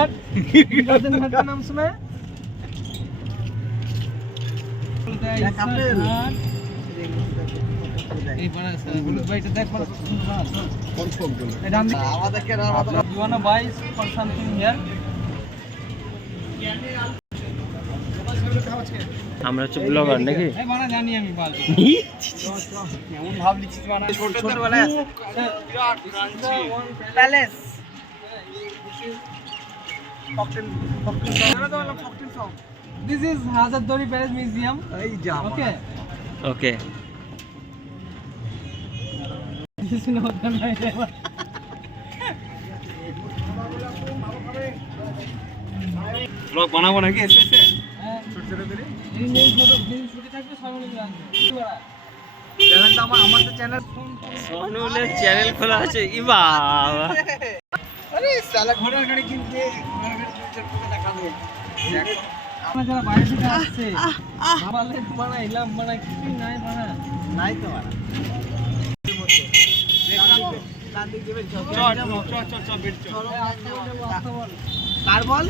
घाट का नाम सुना है? You wanna buy for something here? আমরা হচ্ছে ব্লগার নাকি? জানি আমি palace This is Hazardari Palace Museum. Okay. Okay This is not the night. Blog বানাবো নাকি এসে এসে? সোনুলের চ্যানেল খোলা আছে ই বাবা যারা বাইরে থেকে আসছে বানাইলাম কিছুই নাই নাই তো কার বল